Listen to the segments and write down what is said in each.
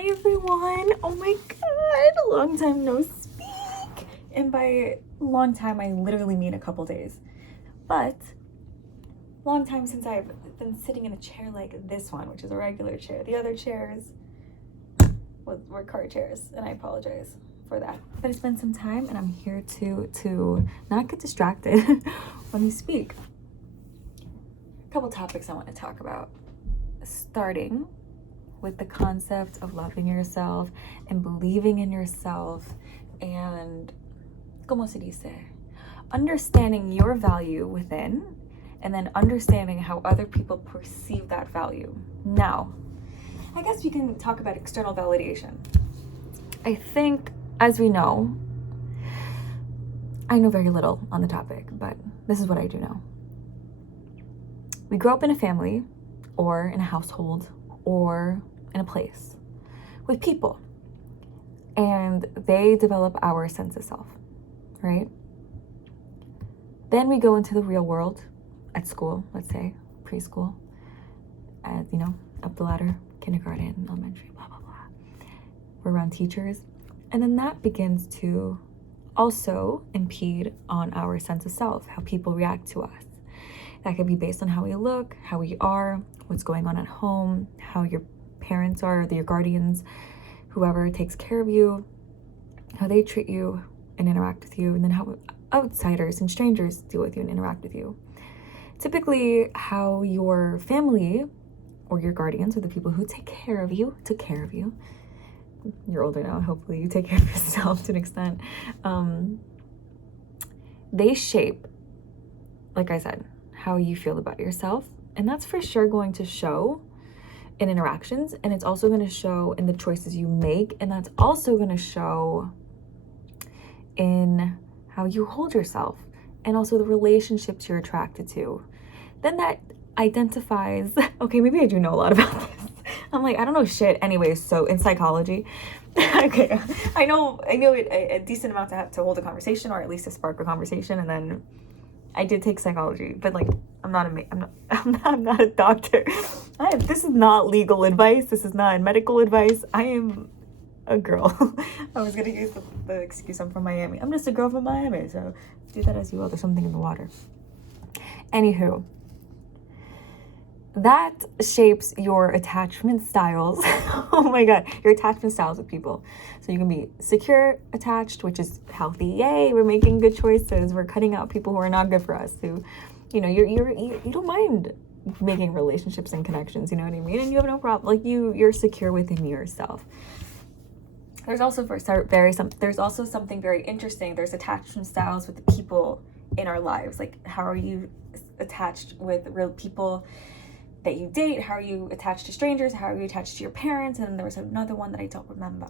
Hi everyone! Oh my god, long time no speak! And by long time, I literally mean a couple days. But long time since I've been sitting in a chair like this one, which is a regular chair. The other chairs were car chairs, and I apologize for that. But it's been some time, and I'm here to not get distracted when we speak. A couple topics I want to talk about. Starting with the concept of loving yourself and believing in yourself and, ¿cómo se dice? Understanding your value within and then understanding how other people perceive that value. Now, I guess we can talk about external validation. I think, as we know, I know very little on the topic, but this is what I do know. We grow up in a family or in a household or in a place with people, and they develop our sense of self, right? Then we go into the real world at school, let's say preschool, up the ladder, kindergarten, elementary, blah, blah, blah. We're around teachers, and then that begins to also impede on our sense of self, how people react to us. That could be based on how we look, how we are, what's going on at home, how your parents are, your guardians, whoever takes care of you, how they treat you and interact with you, and then how outsiders and strangers deal with you and interact with you. Typically, how your family or your guardians or the people who took care of you, you're older now, hopefully you take care of yourself to an extent, they shape, like I said, how you feel about yourself. And that's for sure going to show in interactions, and it's also going to show in the choices you make, and that's also going to show in how you hold yourself and also the relationships you're attracted to. Then that identifies, okay, maybe I do know a lot about this. I'm like, I don't know shit anyways. So in psychology, okay, I know a decent amount to hold a conversation, or at least to spark a conversation. And then I did take psychology, but like, I'm not a doctor. This is not legal advice. This is not medical advice. I am a girl. I was gonna use the excuse I'm from Miami. I'm just a girl from Miami, so do that as you will. There's something in the water. Anywho, that shapes your attachment styles. Oh my God, your attachment styles with people. So you can be secure attached, which is healthy. Yay, we're making good choices. We're cutting out people who are not good for us. Who, you don't mind making relationships and connections. You know what I mean? And you have no problem. Like you're secure within yourself. There's also something very interesting. There's attachment styles with the people in our lives. Like, how are you attached with real people that you date? How are you attached to strangers? How are you attached to your parents? And then there was another one that I don't remember.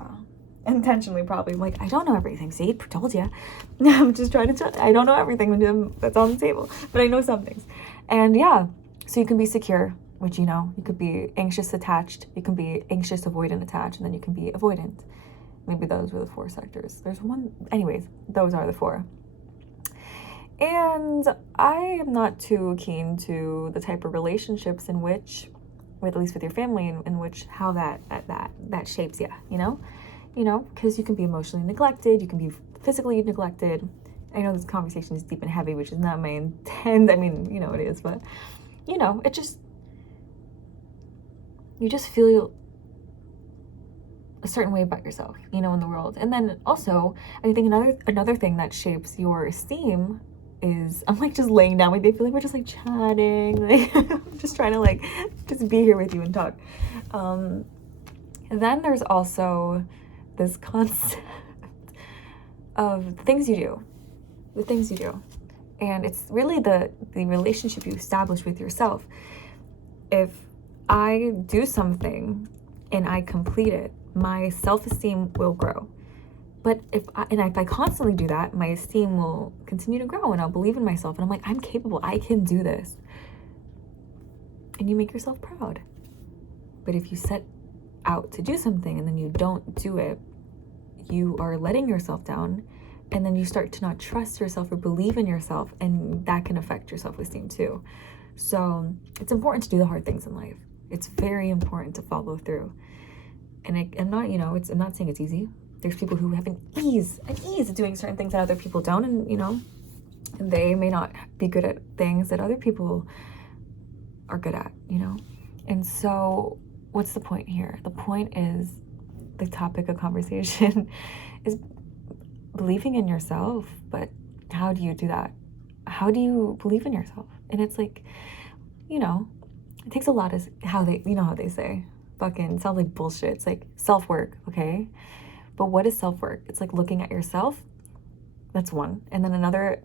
Intentionally, probably. I'm like, I don't know everything. See, told you. I'm just trying to tell. I don't know everything that's on the table, but I know some things. And yeah, so you can be secure, which you could be anxious attached. You can be anxious avoidant attached, and then you can be avoidant. Maybe those were the 4 sectors. There's one. Anyways, those are the 4. And I am not too keen to the type of relationships in which, at least with your family, in which how that shapes you, because you can be emotionally neglected, you can be physically neglected. I know this conversation is deep and heavy, which is not my intent. I mean, it is, but it just, you just feel a certain way about yourself, in the world. And then also, I think another thing that shapes your esteem is, I'm like just laying down with you. I feel like we're just like chatting, like I'm just trying to like just be here with you and talk. Then there's also this concept of the things you do, and it's really the relationship you establish with yourself. If I do something and I complete it, my self-esteem will grow. But if I constantly do that, my esteem will continue to grow, and I'll believe in myself. And I'm like, I'm capable. I can do this. And you make yourself proud. But if you set out to do something and then you don't do it, you are letting yourself down. And then you start to not trust yourself or believe in yourself. And that can affect your self-esteem too. So it's important to do the hard things in life. It's very important to follow through. And I'm not, I'm not saying it's easy. There's people who have an ease at doing certain things that other people don't, and they may not be good at things that other people are good at, And so what's the point here? The point is, the topic of conversation is believing in yourself. But how do you do that? How do you believe in yourself? And it's like, it takes a lot of how they say, fucking sounds like bullshit. It's like self-work, okay? But what is self-work? It's like looking at yourself. That's one. And then another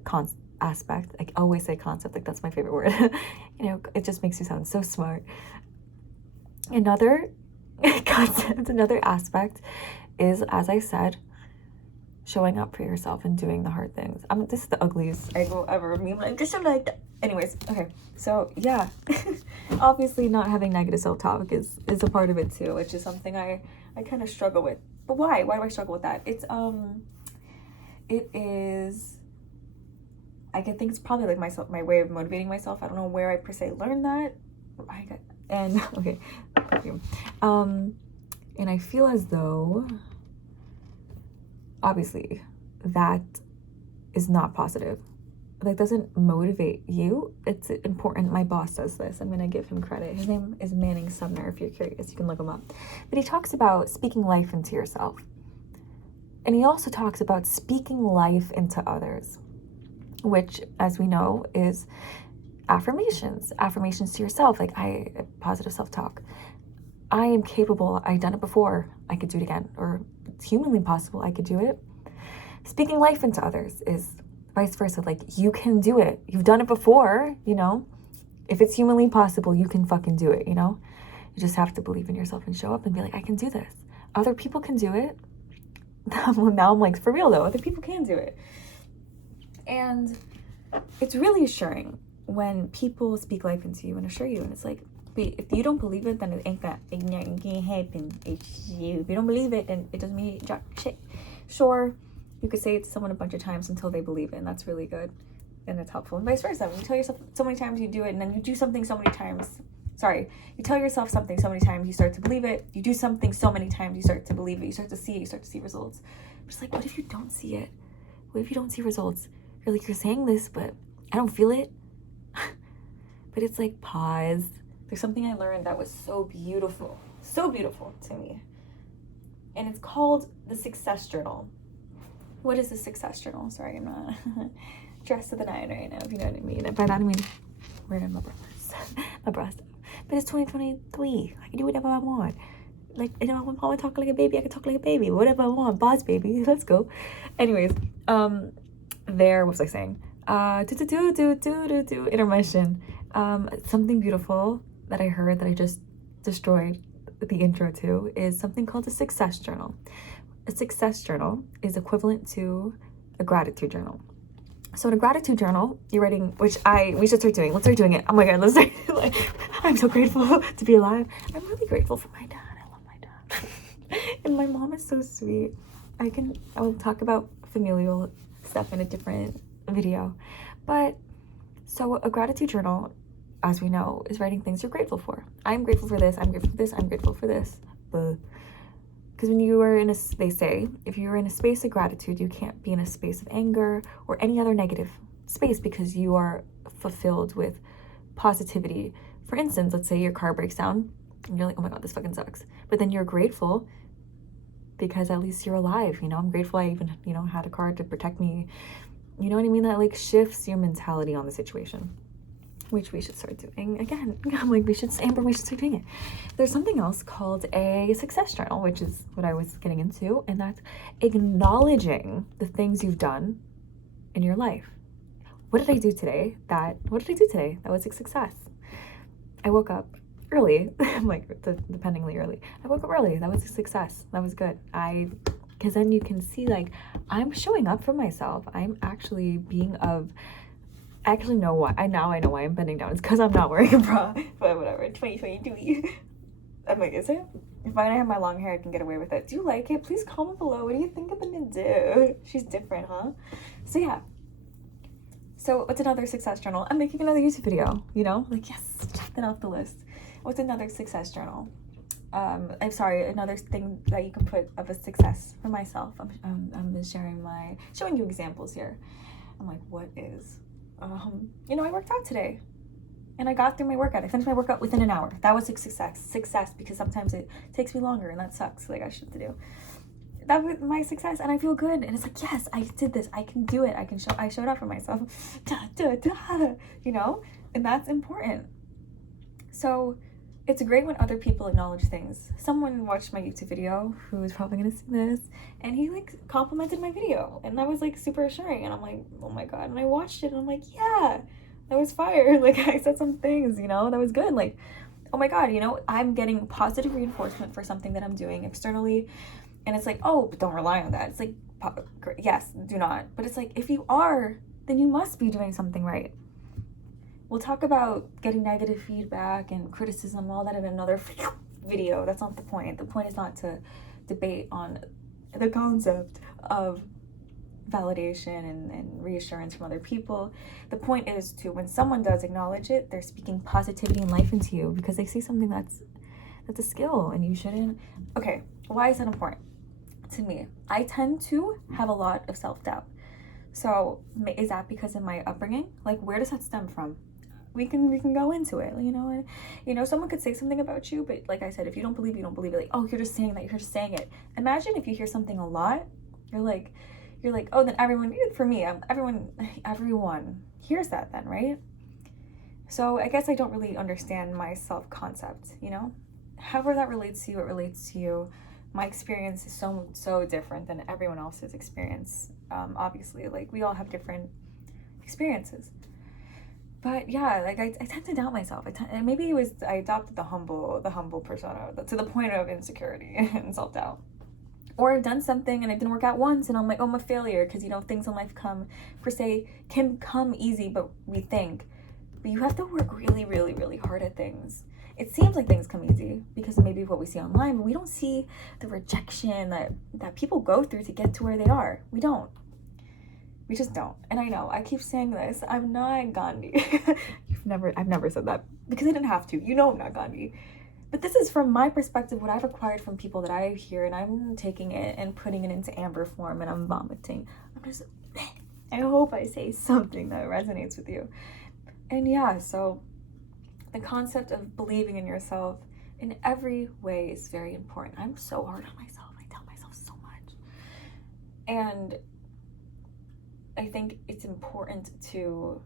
aspect, I always say concept, like that's my favorite word. It just makes you sound so smart. Another concept, another aspect is, as I said, showing up for yourself and doing the hard things. This is the ugliest I will ever meme, like just like that. Anyways, okay, so yeah, obviously not having negative self-talk is a part of it too, which is something I kind of struggle with. But why do I struggle with that? It is, I can think it's probably like my way of motivating myself. I don't know where I per se learned that. Okay, and I feel as though, obviously, that is not positive. Like, doesn't motivate you. It's important. My boss does this. I'm gonna give him credit. His name is Manning Sumner. If you're curious, you can look him up. But he talks about speaking life into yourself, and he also talks about speaking life into others, which, as we know, is affirmations to yourself. Like, positive self-talk. I am capable. I've done it before. I could do it again. Or it's humanly possible. I could do it. Speaking life into others is vice versa. Like, you can do it. You've done it before, If it's humanly possible, you can fucking do it, You just have to believe in yourself and show up and be like, I can do this. Other people can do it. Well, now I'm like, for real though, other people can do it. And it's really assuring when people speak life into you and assure you. And it's like, if you don't believe it, then it ain't gonna happen. If you don't believe it, then it doesn't mean jack shit. Sure, you could say it to someone a bunch of times until they believe it, and that's really good, and it's helpful. And vice versa, when you tell yourself so many times, you do it, and then you do something so many times. You tell yourself something so many times, you start to believe it. You do something so many times, you start to believe it. You start to see it. You start to see results. Just like, what if you don't see it? What if you don't see results? You're like, you're saying this, but I don't feel it. But it's like, pause. There's something I learned that was so beautiful to me. And it's called the Success Journal. What is the Success Journal? Sorry, I'm not dressed to the nine right now, if you know what I mean. And by that I mean, wearing my breast. But it's 2023. I can do whatever I want. Like, I want to talk like a baby, I can talk like a baby. Whatever I want. Boss baby. Let's go. Anyways, what was I saying? Intermission. Something beautiful that I heard that I just destroyed the intro to is something called a Success Journal. A Success Journal is equivalent to a gratitude journal. So in a gratitude journal, you're writing, we should start doing. Let's start doing it. Oh my God, let's start. I'm so grateful to be alive. I'm really grateful for my dad. I love my dad. And my mom is so sweet. I will talk about familial stuff in a different video. But so a gratitude journal, as we know, is writing things you're grateful for. I'm grateful for this. I'm grateful for this. I'm grateful for this. Because when you are they say, if you're in a space of gratitude, you can't be in a space of anger or any other negative space because you are fulfilled with positivity. For instance, let's say your car breaks down and you're like, oh my God, this fucking sucks. But then you're grateful because at least you're alive. I'm grateful I even, had a car to protect me. You know what I mean? That like shifts your mentality on the situation, which we should start doing again. I'm like, we should start doing it. There's something else called a Success Journal, which is what I was getting into, and that's acknowledging the things you've done in your life. What did I do today? That was a success. I woke up early. I'm like, dependingly early. I woke up early. That was a success. That was good. Because then you can see, like, I'm showing up for myself. I'm actually I actually know why. I know why I'm bending down. It's because I'm not wearing a bra. But whatever. 2022. I'm like, is it? If I have my long hair, I can get away with it. Do you like it? Please comment below. What do you think of the new do? She's different, huh? So yeah. So what's another Success Journal? I'm making another YouTube video. Like, yes, check that off the list. What's another Success Journal? I'm sorry, another thing that you can put of a success for myself. I'm showing you examples here. I'm like, what is, I worked out today. And I got through my workout. I finished my workout within an hour. That was a success, because sometimes it takes me longer, and that sucks. Like, I should have to do. That was my success, and I feel good. And it's like, yes, I did this. I can do it. I showed up for myself. And that's important. So it's great when other people acknowledge things. Someone watched my YouTube video who is probably gonna see this, and he complimented my video, and that was super assuring. And I'm like, oh my god. And I watched it, and I'm like, yeah, that was fire. I said some things, that was good. Oh my god, I'm getting positive reinforcement for something that I'm doing externally. And it's oh, but don't rely on that. It's yes, do not. But it's if you are, then you must be doing something right. We'll talk about getting negative feedback and criticism, all that in another video. That's not the point. The point is not to debate on the concept of validation and reassurance from other people. The point is when someone does acknowledge it, they're speaking positivity and life into you, because they see something that's a skill, and you shouldn't. Okay, why is that important to me? I tend to have a lot of self-doubt. So is that because of my upbringing? Where does that stem from? We can go into it, and someone could say something about you, but like I said, if you don't believe, you don't believe it. Oh, you're just saying that, you're just saying it. Imagine if you hear something a lot, you're like, oh, then everyone hears that then, right? So I guess I don't really understand my self-concept, However that relates to you, it relates to you. My experience is so different than everyone else's experience. Obviously, we all have different experiences. But yeah, I tend to doubt myself. Maybe I adopted the humble persona to the point of insecurity and self-doubt. Or I've done something and it didn't work out once, and I'm like, oh, I'm a failure, because things in life can come easy, but you have to work really, really, really hard at things. It seems like things come easy because maybe of what we see online, but we don't see the rejection that people go through to get to where they are. We just don't. And I know I keep saying this. I'm not Gandhi. I've never said that, because I didn't have to. I'm not Gandhi. But this is from my perspective, what I've acquired from people that I hear, and I'm taking it and putting it into amber form, and I'm vomiting. I hope I say something that resonates with you. And yeah, so the concept of believing in yourself in every way is very important. I'm so hard on myself. I tell myself so much. And I think it's important to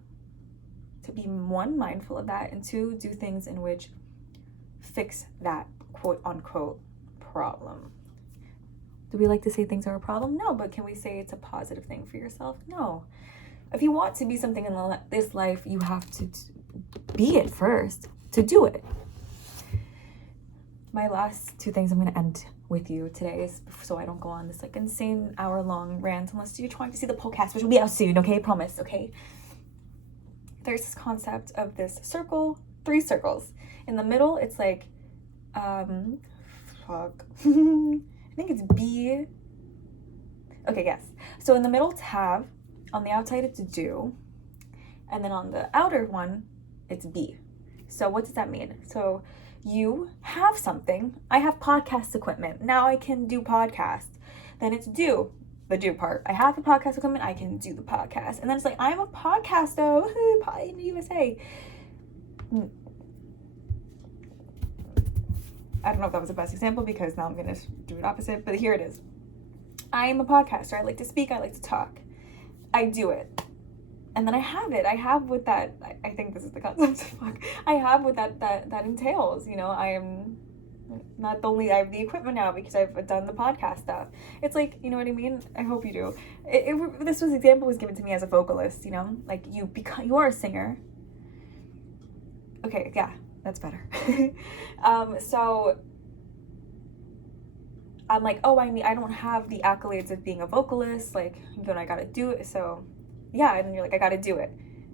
be, one, mindful of that, and two, do things in which fix that quote unquote problem. Do we like to say things are a problem? No, but can we say it's a positive thing for yourself? No. If you want to be something in this life, you have to be it first to do it. My last two things I'm going to end with you today is, so I don't go on this insane hour-long rant, unless you're trying to see the podcast, which will be out soon, okay? Promise, okay? There's this concept of this circle, 3 circles. In the middle, it's I think it's B. Okay, yes. So in the middle, it's have. On the outside, it's do. And then on the outer one, it's be. So what does that mean? So you have something. I have podcast equipment. Now I can do podcasts. Then it's do, the do part. I have the podcast equipment. I can do the podcast. And then it's I'm a podcaster. Woohoo, in the USA. I don't know if that was the best example, because now I'm going to do it opposite, but here it is. I am a podcaster. I like to speak. I like to talk. I do it. And then I have it. I have what that, I think this is the concept. I have what that entails. I am not only, I have the equipment now because I've done the podcast stuff. It's you know what I mean? I hope you do. This example was given to me as a vocalist, you are a singer. Okay, yeah, that's better. So I'm I don't have the accolades of being a vocalist, I gotta do it. So yeah, and you're I gotta do it.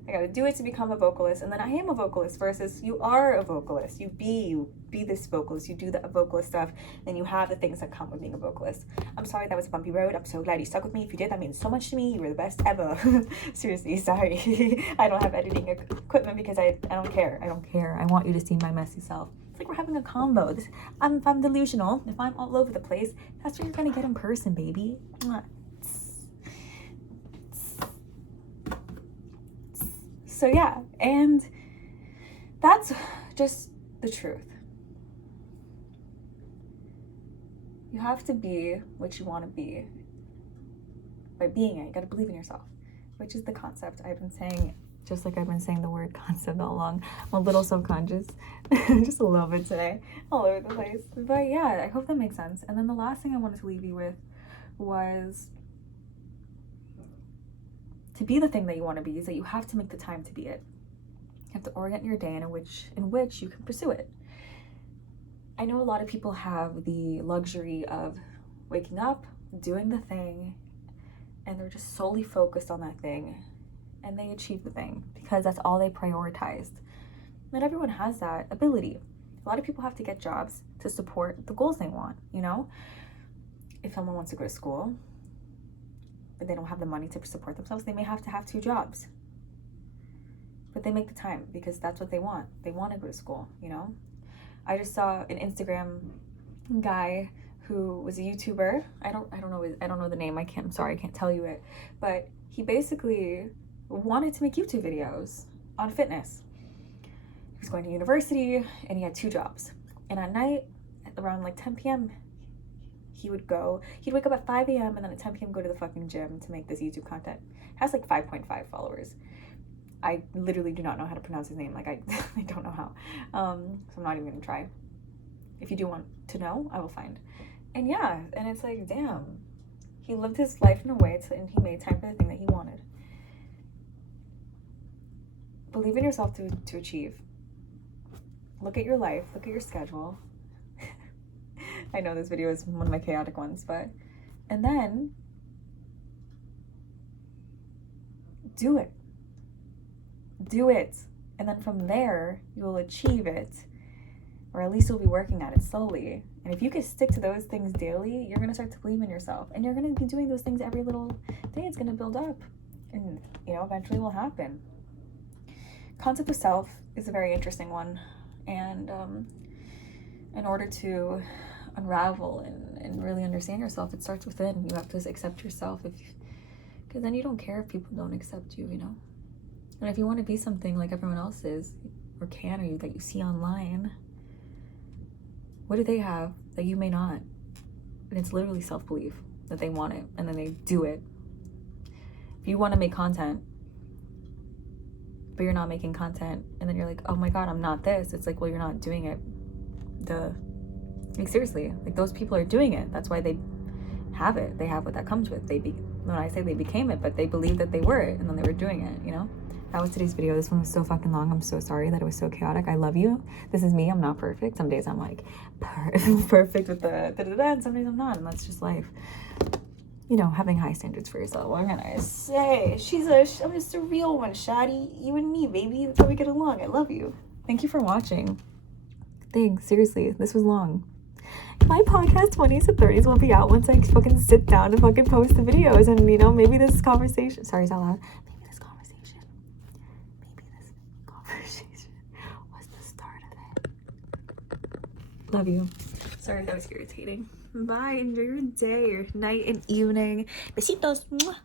I gotta do it to become a vocalist, and then I am a vocalist, versus you are a vocalist. You be this vocalist. You do the vocalist stuff, then you have the things that come with being a vocalist. I'm sorry that was a bumpy road. I'm so glad you stuck with me. If you did, that means so much to me. You were the best ever. Seriously, sorry. I don't have editing equipment because I don't care. I don't care. I want you to see my messy self. It's like we're having a combo. If I'm delusional, if I'm all over the place, that's what you're gonna get in person, baby. So yeah, and that's just the truth. You have to be what you want to be by being it. You got to believe in yourself, which is the concept I've been saying, just like I've been saying the word concept all along. I'm a little subconscious, just a little bit today, all over the place. But yeah, I hope that makes sense. And then the last thing I wanted to leave you with was to be the thing that you want to be is that you have to make the time to be it. You have to orient your day in which you can pursue it. I know a lot of people have the luxury of waking up, doing the thing, and they're just solely focused on that thing, and they achieve the thing because that's all they prioritized. Not everyone has that ability. A lot of people have to get jobs to support the goals they want, you know? If someone wants to go to school, but they don't have the money to support themselves, they may have to have 2 jobs. But they make the time because that's what they want. They want to go to school, you know? I just saw an Instagram guy who was a YouTuber. I don't know the name. I'm sorry, I can't tell you it. But he basically wanted to make YouTube videos on fitness. He was going to university and he had 2 jobs. And at night, around like 10 p.m., he'd wake up at 5 a.m. and then at 10 p.m. go to the fucking gym to make this YouTube content. Has like 5.5 followers. I literally do not know how to pronounce his name. Like, I don't know how. So I'm not even gonna try. If you do want to know, I will find. And yeah, and it's like, damn. He lived his life in a way and he made time for the thing that he wanted. Believe in yourself to achieve. Look at your life. Look at your schedule. I know this video is one of my chaotic ones, but... And then... do it. Do it. And then from there, you'll achieve it. Or at least you'll be working at it slowly. And if you can stick to those things daily, you're going to start to believe in yourself. And you're going to be doing those things every little day. It's going to build up. And, eventually it will happen. Concept of self is a very interesting one. And in order to unravel and really understand yourself, it starts within. You have to accept yourself. Because then you don't care if people don't accept you, And if you want to be something like everyone else is, or can, or that you see online, what do they have that you may not? And it's literally self-belief that they want it, and then they do it. If you want to make content, but you're not making content, and then you're like, oh my God, I'm not this. It's like, well, you're not doing it. Duh. Like, seriously, like, those people are doing it. That's why they have it. They have what that comes with. When I say they became it, but they believed that they were it, and then they were doing it, That was today's video. This one was so fucking long. I'm so sorry that it was so chaotic. I love you. This is me. I'm not perfect. Some days I'm like perfect with the da-da-da, and some days I'm not, and that's just life. Having high standards for yourself. What can I say? I'm just a real one, Shadi. You and me, baby. That's how we get along. I love you. Thank you for watching. Thanks. Seriously, this was long. My podcast 20s to 30s will be out once I fucking sit down and fucking post the videos, and maybe this conversation. Sorry, is that loud? Maybe this conversation was the start of it. Love you. Sorry, that was irritating. Bye. Enjoy your day, your night, and evening. Besitos. Mwah.